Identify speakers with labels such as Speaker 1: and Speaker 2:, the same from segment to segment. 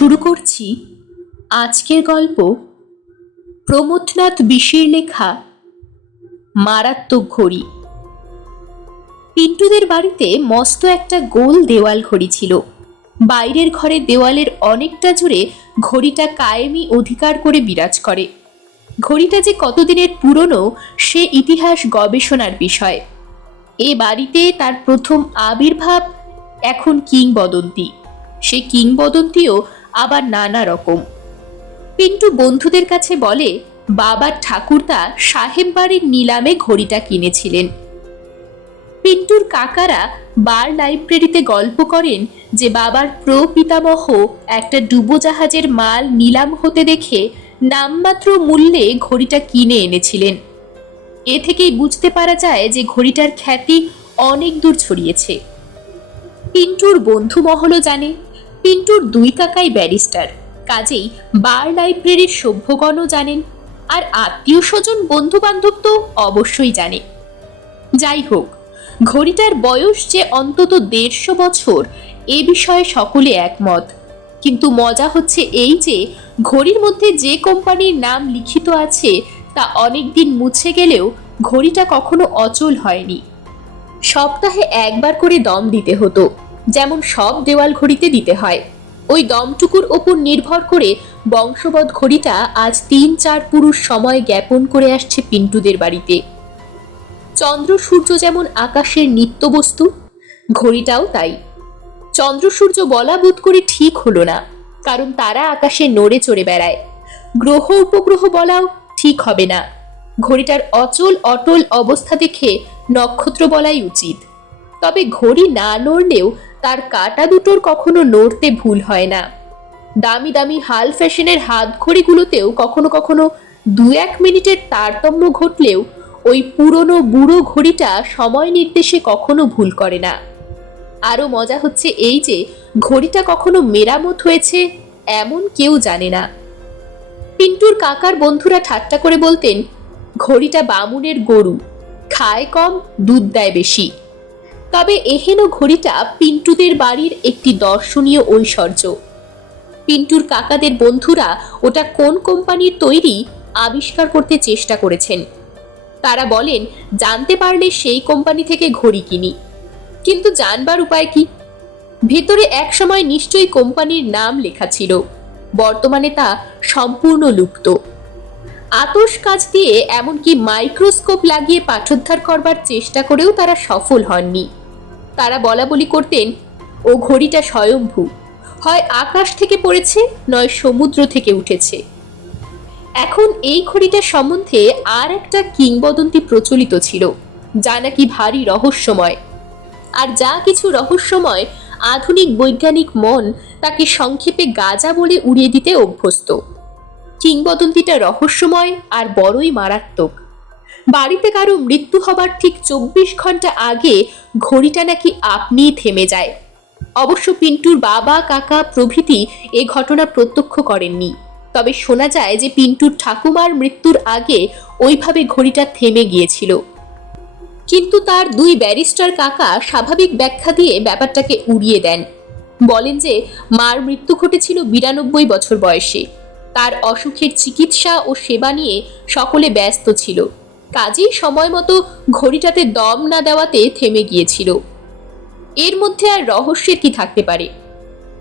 Speaker 1: শুরু করছি আজকের গল্প প্রমথনাথ বিশির লেখা মারাত্মক ঘড়ি। পিন্টুদের বাড়িতে মস্ত একটা গোল দেওয়াল ঘড়ি ছিল। বাইরের ঘরের দেওয়ালের অনেকটা জুড়ে ঘড়িটা কায়েমি অধিকার করে বিরাজ করে। ঘড়িটা যে কতদিনের পুরনো, সে ইতিহাস গবেষণার বিষয়। এ বাড়িতে তার প্রথম আবির্ভাব এখন কিংবদন্তি। সে কিংবদন্তিও আবার নানা রকম। পিন্টু বন্ধুদের কাছে বলে বাবার ঠাকুরদা সাহেব বাড়ির নিলামে ঘড়িটা কিনেছিলেন। পিন্টুর কাকারা বার লাইব্রেরিতে গল্প করেন যে বাবার প্রপিতামহ একটা ডুবোজাহাজের মাল নিলাম হতে দেখে নামমাত্র মূল্যে ঘড়িটা কিনে এনেছিলেন। এ থেকেই বুঝতে পারা যায় যে ঘড়িটার খ্যাতি অনেক দূর ছড়িয়েছে। পিন্টুর বন্ধু মহলও জানে পিন্টুর দুই কাকাই ব্যারিস্টার। কাজেই বার লাইব্রেরির সভ্যগণও জানেন, আর আত্মীয় স্বজন বন্ধু বান্ধব তো অবশ্যই জানে। যাই হোক, ঘড়িটার বয়স যে অন্তত দেড়শো বছর, এ বিষয়ে সকলে একমত। কিন্তু মজা হচ্ছে এই যে, ঘড়ির মধ্যে যে কোম্পানির নাম লিখিত আছে, তা অনেকদিন মুছে গেলেও ঘড়িটা কখনো অচল হয়নি। সপ্তাহে একবার করে দম দিতে হতো। যেমন সব দেওয়াল ঘড়িতে দিতে হয়। ওই দমটুকুর ওপর নির্ভর করে বংশবৎ ঘড়িটা আজ তিন চার পুরুষ সময় জ্ঞাপন করে আসছে পিন্টুদের বাড়িতে। চন্দ্র সূর্য যেমন আকাশের নিত্যবস্তু ঘড়িটাও তাই। চন্দ্র সূর্য বলা বোধ করে ঠিক হলো না, কারণ তারা আকাশে নড়ে চড়ে বেড়ায়। গ্রহ উপগ্রহ বলাও ঠিক হবে না। ঘড়িটার অচল অটল অবস্থা দেখে নক্ষত্র বলাই উচিত। তবে ঘড়ি না নড়লেও তার কাটা দুটোর কখনো নড়তে ভুল হয় না। দামি দামি হাল ফ্যাশনের হাত ঘড়িগুলোতেও কখনো কখনো দু এক মিনিটের তারতম্য ঘটলেও ওই পুরনো বুড়ো ঘড়িটা সময় নির্দেশে কখনো ভুল করে না। আরও মজা হচ্ছে এই যে ঘড়িটা কখনো মেরামত হয়েছে এমন কেউ জানে না। পিন্টুর কাকার বন্ধুরা ঠাট্টা করে বলতেন, ঘড়িটা বামুনের গরু, খায় কম, দুধ দেয় বেশি। তবে এহেন ঘড়িটা পিন্টুদের বাড়ির একটি দর্শনীয় ঐশ্বর্য। পিন্টুর কাকাদের বন্ধুরা ওটা কোন কোম্পানির তৈরি আবিষ্কার করতে চেষ্টা করেছেন। তারা বলেন, জানতে পারলে সেই কোম্পানি থেকে ঘড়ি কিনি। কিন্তু জানবার উপায় কি? ভেতরে একসময় নিশ্চয়ই কোম্পানির নাম লেখা ছিল। বর্তমানে তা সম্পূর্ণ লুপ্ত। আতস কাজ দিয়ে এমনকি মাইক্রোস্কোপ লাগিয়ে পাঠোদ্ধার করবার চেষ্টা করেও তারা সফল হননি। তারা বলা বলি করতেন, ও ঘড়িটা স্বয়ংভূ হয় আকাশ থেকে পড়েছে, নয় সমুদ্র থেকে উঠেছে। এখন এই ঘড়িটার সম্বন্ধে আর একটা কিংবদন্তি প্রচলিত ছিল, যা নাকি ভারী রহস্যময়। আর যা কিছু রহস্যময়, আধুনিক বৈজ্ঞানিক মন তাকে সংক্ষেপে গাজা বলে উড়িয়ে দিতে অভ্যস্ত। কিংবদন্তিটা রহস্যময় আর বড়ই মারাত্মক। বাড়িতে কারও মৃত্যু হবার ঠিক চব্বিশ ঘণ্টা আগে ঘড়িটা নাকি আপনিই থেমে যায়। অবশ্য পিন্টুর বাবা, কাকা, প্রভৃতি এ ঘটনা প্রত্যক্ষ করেননি। তবে শোনা যায় যে পিন্টুর ঠাকুমার মৃত্যুর আগে ওইভাবে ঘড়িটা থেমে গিয়েছিল। কিন্তু তার দুই ব্যারিস্টার কাকা স্বাভাবিক ব্যাখ্যা দিয়ে ব্যাপারটাকে উড়িয়ে দেন। বলেন যে, মার মৃত্যু ঘটেছিল বিরানব্বই বছর বয়সে। তার অসুখের চিকিৎসা ও সেবা নিয়ে সকলে ব্যস্ত ছিল। কাজেই সময় মতো ঘড়িটাতে দম না দেওয়াতে থেমে গিয়েছিল। এর মধ্যে আর রহস্যের কি থাকতে পারে?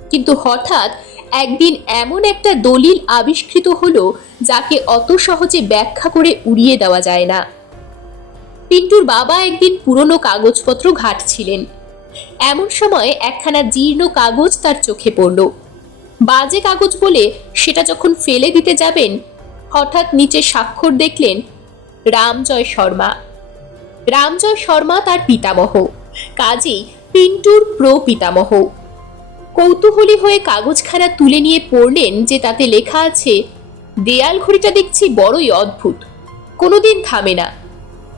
Speaker 1: কিন্তু হঠাৎ একদিন এমন একটা দলিল আবিষ্কৃত হলো যাকে অত সহজে ব্যাখ্যা করে উড়িয়ে দেওয়া যায় না। পিন্টুর বাবা একদিন পুরনো কাগজপত্র ঘাটছিলেন। এমন সময় একখানা জীর্ণ কাগজ তার চোখে পড়ল। বাজে কাগজ বলে সেটা যখন ফেলে দিতে যাবেন, হঠাৎ নিচে স্বাক্ষর দেখলেন রামজয় শর্মা। রামজয় শর্মা তার পিতামহ। কাজেই পিন্টুর প্রপিতামহ। কৌতূহলী হয়ে কাগজখানা তুলে নিয়ে পড়লেন যে তাতে লেখা আছে, দেয়াল ঘড়িটা দেখছি বড়ই অদ্ভুত, কোনোদিন থামে না।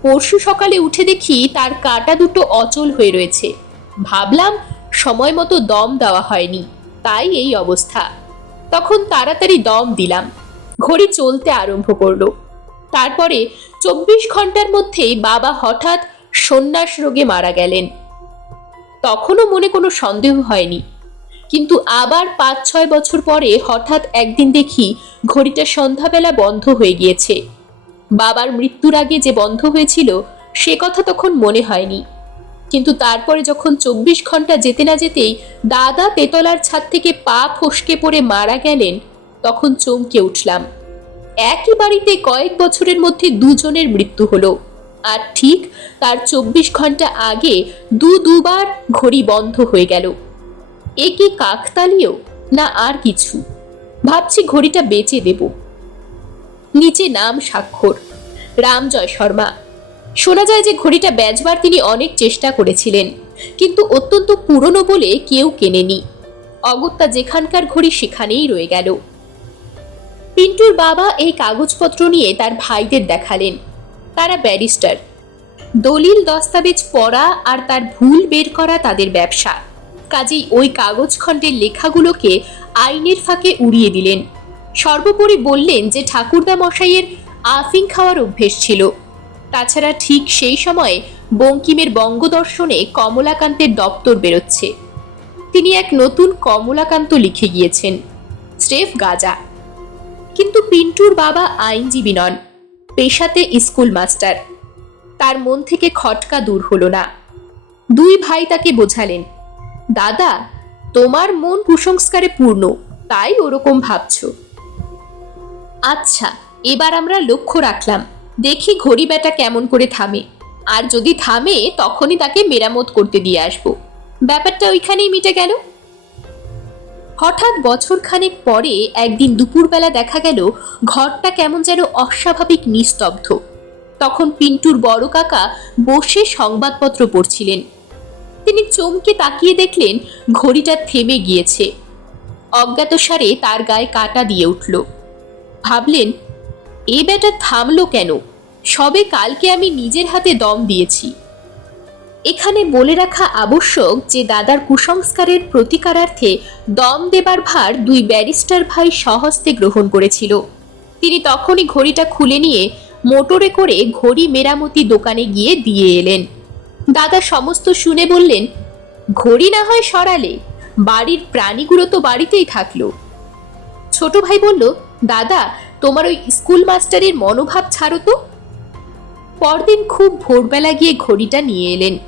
Speaker 1: পরশু সকালে উঠে দেখি তার কাটা দুটো অচল হয়ে রয়েছে। ভাবলাম সময় মতো দম দেওয়া হয়নি, তাই এই অবস্থা। তখন তাড়াতাড়ি দম দিলাম। ঘড়ি চলতে আরম্ভ করল। তারপরে চব্বিশ ঘণ্টার মধ্যেই বাবা হঠাৎ সন্ন্যাস রোগে মারা গেলেন। তখনও মনে কোনো সন্দেহ হয়নি। কিন্তু আবার পাঁচ ছয় বছর পরে হঠাৎ একদিন দেখি ঘড়িটা সন্ধ্যাবেলা বন্ধ হয়ে গিয়েছে। বাবার মৃত্যুর আগে যে বন্ধ হয়েছিল, সে কথা তখন মনে হয়নি। কিন্তু তারপরে যখন চব্বিশ ঘণ্টা যেতে না যেতেই দাদা তেতলার ছাদ থেকে পা ফসকে পড়ে মারা গেলেন, তখন চমকে উঠলাম। একই বাড়িতে কয়েক বছরের মধ্যে দুজনের মৃত্যু হলো। আর ঠিক তার চব্বিশ ঘণ্টা আগে দু দুবার ঘড়ি বন্ধ হয়ে গেল। এ কি কাকতালীয় না আর কিছু? ভাবছি ঘড়িটা বেচে দেব। নিচে নাম স্বাক্ষর, রামজয় শর্মা। শোনা যায় যে ঘড়িটা বেচবার তিনি অনেক চেষ্টা করেছিলেন, কিন্তু অত্যন্ত পুরনো বলে কেউ কেনেনি। অগত্যা যেখানকার ঘড়ি সেখানেই রয়ে গেল। পিন্টুর বাবা এই কাগজপত্র নিয়ে তার ভাইদের দেখালেন। তারা ব্যারিস্টার। দলিল, দস্তাবেজ পড়া আর তার ভুল বের করা তাদের ব্যবসা। কাজেই ওই কাগজ খণ্ডের লেখাগুলোকে আইনের ফাঁকে উড়িয়ে দিলেন। সর্বোপরি বললেন যে ঠাকুরদা মশাইয়ের আফিং খাওয়ার অভ্যেস ছিল। তাছাড়া ঠিক সেই সময়ে বঙ্কিমের বঙ্গদর্শনে কমলাকান্তের দপ্তর বেরোচ্ছে। তিনি এক নতুন কমলাকান্ত লিখে গিয়েছেন। স্রেফ গাজা। কিন্তু পিন্টুর বাবা আইনজীবী নন, পেশাতে স্কুল মাস্টার। তার মন থেকে খটকা দূর হলো না। দুই ভাই তাকে বোঝালেন, দাদা, তোমার মন কুসংস্কারে পূর্ণ, তাই ওরকম ভাবছ। আচ্ছা এবার আমরা লক্ষ্য রাখলাম, দেখি ঘড়ি ব্যাটা কেমন করে থামে। আর যদি থামে, তখনই তাকে মেরামত করতে দিয়ে আসব। ব্যাপারটা ওইখানেই মিটে গেল। হঠাৎ বছর খানেক পরে একদিন দুপুরবেলা দেখা গেল, ঘরটা কেমন যেন অস্বাভাবিক নিস্তব্ধ। তখন পিন্টুর বড় কাকা বসে সংবাদপত্র পড়ছিলেন। তিনি চমকে তাকিয়ে দেখলেন, ঘড়িটা থেমে গিয়েছে। অজ্ঞাতসারে তার গায়ে কাটা দিয়ে উঠল। ভাবলেন, এ বেটা থামলো কেন? সবে কালকে আমি নিজের হাতে দম দিয়েছি। এখানে বলে রাখা আবশ্যক যে দাদার কুসংস্কারের প্রতিকারার্থে দম দেবার ভার দুই ব্যারিস্টার ভাই সহস্তে গ্রহণ করেছিল। তিনি তখনই ঘড়িটা খুলে নিয়ে মোটরে করে ঘড়ি মেরামতি দোকানে গিয়ে দিয়ে এলেন। দাদা সমস্ত শুনে বললেন, ঘড়ি না হয় সরালে, বাড়ির প্রাণীগুলো তো বাড়িতেই থাকল। ছোট ভাই বলল, দাদা, তোমার ওই স্কুল মাস্টারের মনোভাব ছাড়ো তো। পরদিন খুব ভোরবেলা গিয়ে ঘড়িটা নিয়ে এলেন।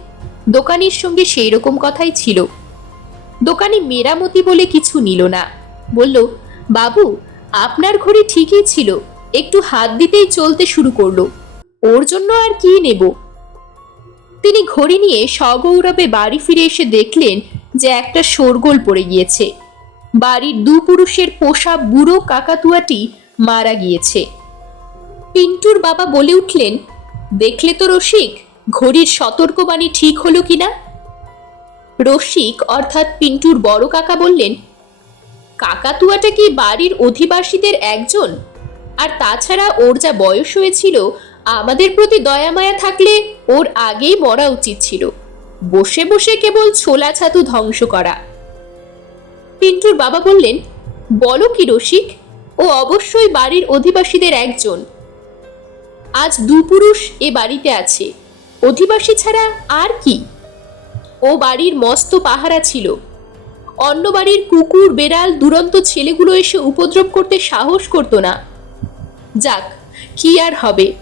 Speaker 1: দোকানির সঙ্গে সেই রকম কথাই ছিল। দোকানি মেরামতি বলে কিছু নিল না। বলল, বাবু, আপনার ঘড়ি ঠিকই ছিল, একটু হাত দিতেই চলতে শুরু করল। ওর জন্য আর কি নেব? তিনি ঘড়ি নিয়ে সগৌরবে বাড়ি ফিরে এসে দেখলেন যে একটা শোরগোল পড়ে গিয়েছে। বাড়ির দু পুরুষের পোষা বুড়ো কাকাতুয়াটি মারা গিয়েছে। পিন্টুর বাবা বলে উঠলেন, দেখলে তো রসিক ঘড়ির সতর্কবাণী ঠিক হলো কিনা? রসিক, অর্থাৎ পিন্টুর বড় কাকা বললেন, কাকাতুয়াটা কি বাড়ির অধিবাসীদের একজন? আর তাছাড়া ওর যা বয়স হয়েছিল, আমাদের প্রতি দয়া মায়া থাকলে ওর আগেই মরা উচিত ছিল। বসে বসে কেবল ছোলা ছাতু ধ্বংস করা। পিন্টুর বাবা বললেন, বলো কি রসিক, ও অবশ্যই বাড়ির অধিবাসীদের একজন। আজ দুপুরুষ এ বাড়িতে আছে। অধিবাসী ছাড়া আর কি? ও বাড়ির মস্ত পাহারা ছিল। অন্য বাড়ির কুকুর, বেড়াল, দুরন্ত ছেলেগুলো এসে উপদ্রব করতে সাহস করতো না। যাক, কি আর হবে?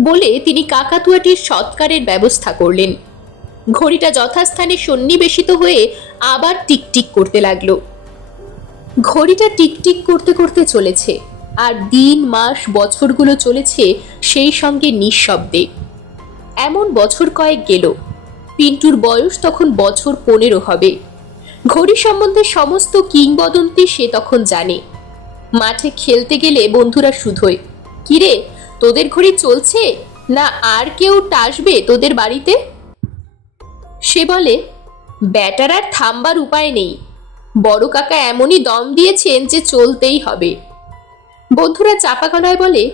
Speaker 1: বলে তিনি কাকাতুয়াটির সৎকারের ব্যবস্থা করলেন। ঘড়িটা যথাস্থানে সন্নিবেশিত হয়ে আবার টিকটিক করতে লাগল। ঘড়িটা টিকটিক করতে করতে চলেছে, আর দিন, মাস, বছরগুলো চলেছে সেই সঙ্গে নিঃশব্দে। এমন বছর কয়েক গেল। পিন্টুর বয়স তখন বছর পনেরো হবে। ঘড়ি সম্বন্ধে সমস্ত কিংবদন্তি সে তখন জানে। মাঠে খেলতে গেলে বন্ধুরা শুধোয়, কিরে, তোদের ঘড়ি চলছে? না আর কেউ টাসবে তোদের বাড়িতে? সে বলে, ব্যাটার আর থামবার উপায় নেই। বড় কাকা এমনই দম দিয়েছেন যে চলতেই হবে। বন্ধুরা চাপা গলায় বলে,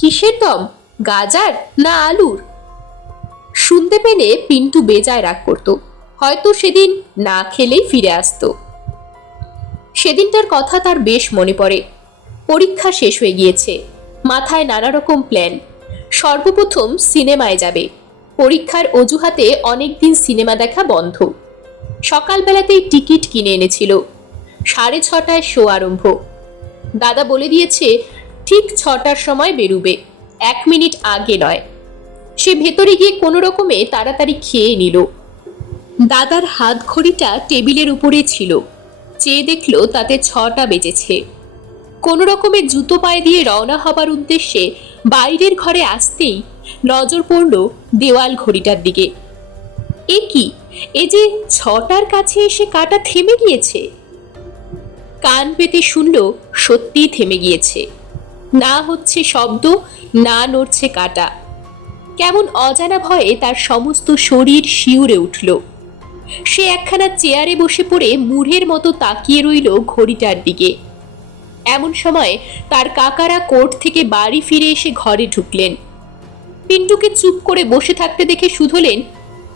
Speaker 1: কিসের দম? গাজার না আলুর? শুনতে পেলে পিন্টু বেজায় রাগ করত। হয়তো সেদিন না খেলেই ফিরে আসতো। সেদিনটার কথা তার বেশ মনে পড়ে। পরীক্ষা শেষ হয়ে গিয়েছে। মাথায় নানা রকম প্ল্যান সর্বপ্রথম সিনেমায় যাবে। পরীক্ষার অজুহাতে অনেকদিন সিনেমা দেখা বন্ধ। সকালবেলাতেই টিকিট কিনে এনেছিল। সাড়ে ছটায় শো আরম্ভ। দাদা বলে দিয়েছে, ঠিক ছটার সময় বেরুবে। এক মিনিট আগে নয়। সে ভেতরে গিয়ে কোনো রকমে তাড়াতাড়ি খেয়ে নিল। দাদার হাত ঘড়িটা টেবিলের উপরে ছিল। চেয়ে দেখল তাতে ছটা বেজেছে। কোনো রকমে জুতো পায়ে দিয়ে রওনা হবার উদ্দেশ্যে বাইরের ঘরে আসতেই নজর পড়ল দেওয়াল ঘড়িটার দিকে। এ কি? এ যে ছটার কাছে এসে কাটা থেমে গিয়েছে? কান পেতে শুনল সত্যিই থেমে গিয়েছে। না হচ্ছে শব্দ, না নড়ছে কাটা। কেমন অজানা ভয়ে তার সমস্ত শরীর শিউরে উঠল। সে একখানা চেয়ারে বসে পড়ে মুড়ের মতো তাকিয়ে রইল ঘড়িটার দিকে। এমন সময় তার কাকারা কোর্ট থেকে বাড়ি ফিরে এসে ঘরে ঢুকলেন। পিন্টুকে চুপ করে বসে থাকতে দেখে শুধলেন,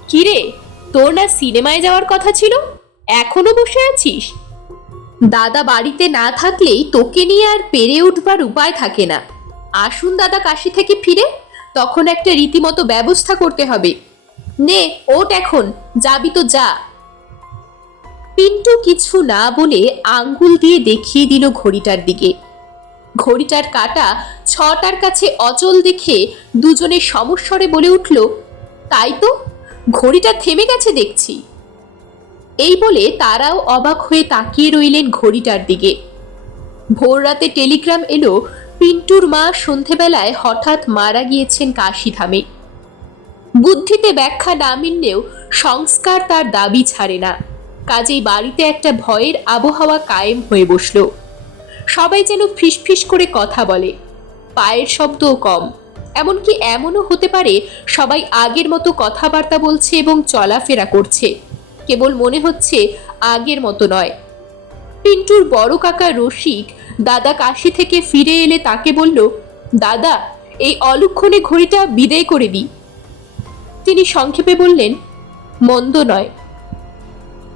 Speaker 1: কিরে, তোর না সিনেমায় যাওয়ার কথা ছিল? এখনও বসে আছিস? দাদা বাড়িতে না থাকলেই তোকে নিয়ে আর পেরে উঠবার উপায় থাকে না। আসুন দাদা কাশি থেকে ফিরে। তখন একটা রীতিমতো ব্যবস্থা করতে হবে। নে ওট এখন, যাবি তো যা। পিন্টু কিছু না বলে আঙ্গুল দিয়ে দেখিয়ে দিল ঘড়িটার দিকে। ঘড়িটার কাটা ছটার কাছে অচল দেখে দুজনে সমস্বরে বলে উঠল, তাই তো, ঘড়িটা থেমে গেছে দেখছি। এই বলে তারাও অবাক হয়ে তাকিয়ে রইলেন ঘড়িটার দিকে। ভোর রাতে টেলিগ্রাম এলো পিন্টুর মা সন্ধেবেলায় হঠাৎ মারা গিয়েছেন কাশিধামে বুদ্ধিতে ব্যাখ্যা না মিললেও সংস্কার তার দাবি ছাড়ে না। কাজেই বাড়িতে একটা ভয়ের আবহাওয়া কায়েম হয়ে বসল। সবাই যেন ফিসফিস করে কথা বলে। পায়ের শব্দও কম। এমনকি এমনও হতে পারে সবাই আগের মতো কথাবার্তা বলছে এবং চলাফেরা করছে। কেবল মনে হচ্ছে আগের মতো নয়। পিন্টুর বড় কাকা রসিক দাদা কাশি থেকে ফিরে এলে তাকে বলল, দাদা, এই অলক্ষণে ঘড়িটা বিদায় করে দিই। তিনি সংক্ষেপে বললেন, মন্দ নয়।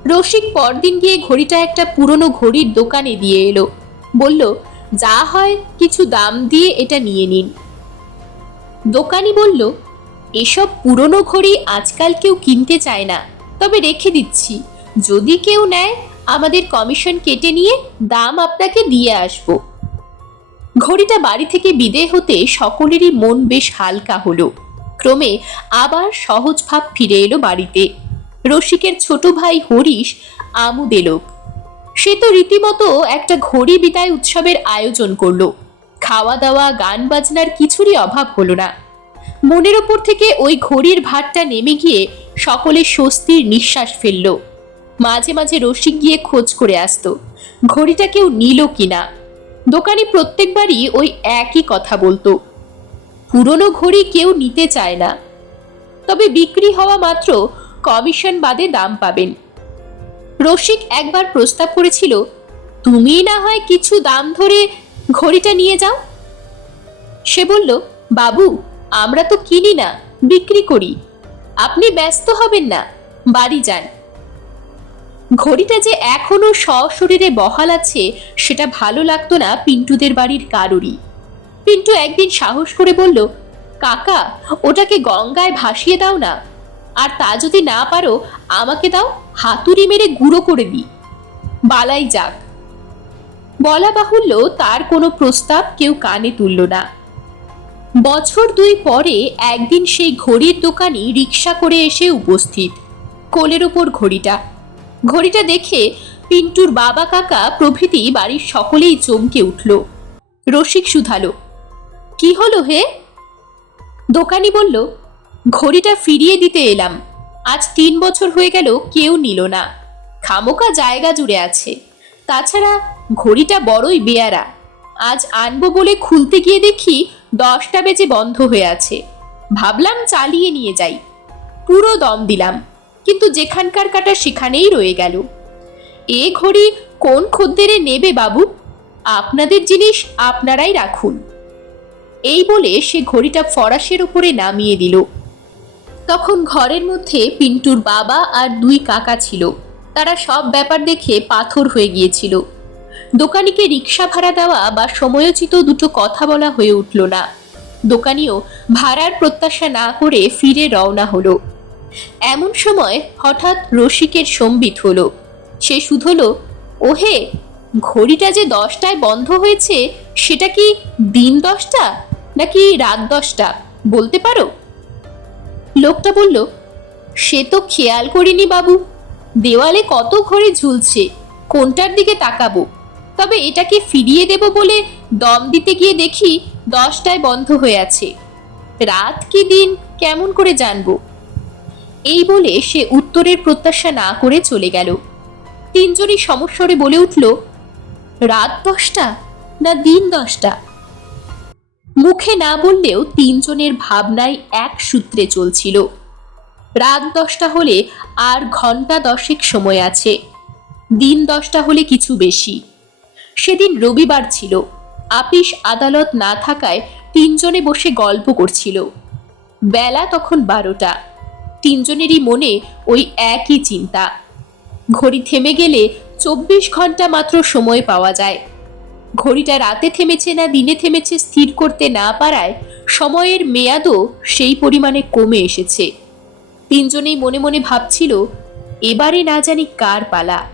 Speaker 1: রসিক পরদিন গিয়ে ঘড়িটা একটা পুরনো ঘড়ির দোকানে দিয়ে এলো। বলল, যা হয়, কিছু দাম দিয়ে এটা নিয়ে নিন। দোকানি বলল, এসব পুরনো ঘড়ি আজকাল কেউ কিনতে চায় না, তবে রেখে দিচ্ছি। যদি কেউ নেয় আমাদের কমিশন কেটে নিয়ে দাম আপনাকে দিয়ে আসব। ঘড়িটা বাড়ি থেকে বিদে হতে সকলেরই মন বেশ হালকা হলো। ক্রমে আবার সহজ ভাব ফিরে এলো বাড়িতে। রসিকের ছোট ভাই হরিশ আমু দেলোক সে তো রীতিমতো একটা ঘড়ি বিদায় উৎসবের আয়োজন করল। খাওয়া দাওয়া গান বাজনার কিছুরই অভাব হলো না। মনের ওপর থেকে ওই ঘড়ির ভারটা নেমে গিয়ে সকলে স্বস্তির নিঃশ্বাস ফেলল। মাঝে মাঝে রসিক গিয়ে খোঁজ করে আসতো। ঘড়িটা কেউ নিল কিনা? দোকানি প্রত্যেকবারই ওই একই কথা বলতো। পুরনো ঘড়ি কেউ নিতে চায় না। তবে বিক্রি হওয়া মাত্র কমিশন বাদে দাম পাবেন। রসিক একবার প্রস্তাব করেছিল, তুমি না হয় কিছু দাম ধরে ঘড়িটা নিয়ে যাও? সে বলল, বাবু, আমরা তো কিনি না, বিক্রি করি। আপনি ব্যস্ত হবেন না, বাড়ি যান। ঘড়িটা যে এখনও সশরীরে বহাল আছে, সেটা ভালো লাগতো না পিন্টুদের বাড়ির কারোরই। পিন্টু একদিন সাহস করে বলল, কাকা, ওটাকে গঙ্গায় ভাসিয়ে দাও না। আর তা যদি না পারো, আমাকে দাও হাতুড়ি মেরে গুঁড়ো করে দিই। বালাই যাক। বলা বাহুল্য তার কোনো প্রস্তাব কেউ কানে তুলল না। বছর দুই পরে একদিন সেই ঘড়ির দোকানি রিক্সা করে এসে উপস্থিত। কোলের ওপর ঘড়িটা ঘড়িটা দেখে পিন্টুর বাবা কাকা প্রভৃতি বাড়ির সকলেই চমকে উঠল। রসিক শুধালো, কি হলো হে? দোকানি বলল, ঘড়িটা ফিরিয়ে দিতে এলাম। আজ তিন বছর হয়ে গেল কেউ নিল না। খামোকা জায়গা জুড়ে আছে। তাছাড়া ঘড়িটা বড়ই বেয়ারা। আজ আনব বলে খুলতে গিয়ে দেখি দশটা বেজে বন্ধ হয়ে আছে। ভাবলাম চালিয়ে নিয়ে যাই। পুরো দম দিলাম। কিন্তু যেখানকার কাটা সেখানেই রয়ে গেল। এ ঘড়ি কোন খদ্দেরে নেবে বাবু? আপনাদের জিনিস আপনারাই রাখুন। এই বলে সে ঘড়িটা ফরাসের উপরে নামিয়ে দিল। তখন ঘরের মধ্যে পিন্টুর বাবা আর দুই কাকা ছিল। তারা সব ব্যাপার দেখে পাথর হয়ে গিয়েছিল। দোকানিকে রিক্সা ভাড়া দেওয়া বা সময়োচিত দুটো কথা বলা হয়ে উঠল না। দোকানিও ভাড়ার প্রত্যাশা না করে ফিরে রওনা হলো। এমন সময় হঠাৎ রসিকের সম্বিত হলো। সে শুধলো, ওহে, ঘড়িটা যে দশটায় বন্ধ হয়েছে, সেটা কি দিন দশটা নাকি রাত দশটা? বলতে পারো? লোকটা বলল, সে তো খেয়াল করিনি বাবু। দেওয়ালে কত ঘড়ি ঝুলছে, কোনটার দিকে তাকাবো? তবে এটাকে ফিরিয়ে দেব বলে দম দিতে গিয়ে দেখি দশটায় বন্ধ হয়ে আছে। রাত কি দিন, কেমন করে জানব? এই বলে সে উত্তরের প্রত্যাশা না করে চলে গেল। তিনজনই সমস্বরে বলে উঠল, রাত দশটা না দিন দশটা? মুখে না বললেও তিনজনের ভাবনায় এক সূত্রে চলছিল, রাত দশটা হলে আর ঘণ্টা দশেক সময় আছে, দিন দশটা হলে কিছু বেশি। সেদিন রবিবার ছিল, আপিস আদালত না থাকায় তিনজনে বসে গল্প করছিল। বেলা তখন বারোটা। তিনজনেরই মনে ওই একই চিন্তা। ঘড়ি থেমে গেলে চব্বিশ ঘণ্টা মাত্র সময় পাওয়া যায়। ঘড়িটা রাতে থেমেছে না দিনে থেমেছে স্থির করতে না পারায় সময়ের মেয়াদও সেই পরিমাণে কমে এসেছে। তিনজনেই মনে মনে ভাবছিল, এবারে না জানি কার পালা।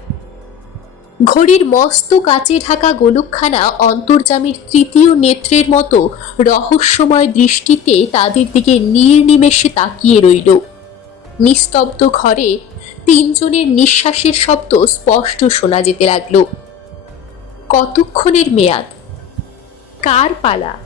Speaker 1: ঘড়ির মস্ত কাচে ঢাকা গোলকখানা অন্তর্জামীর তৃতীয় নেত্রের মতো রহস্যময় দৃষ্টিতে তাদের দিকে নির্নিমেষে তাকিয়ে রইল। নিস্তব্ধ ঘরে তিনজনের নিঃশ্বাসের শব্দ স্পষ্ট শোনা যেতে লাগল। কতক্ষণের মেয়াদ? কার পালা?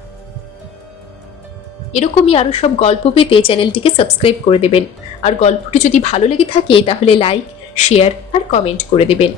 Speaker 1: এরকমই আরও সব গল্প পেতে চ্যানেলটিকে সাবস্ক্রাইব করে দেবেন। আর গল্পটি যদি ভালো লেগে থাকে, তাহলে লাইক, শেয়ার আর কমেন্ট করে দেবেন।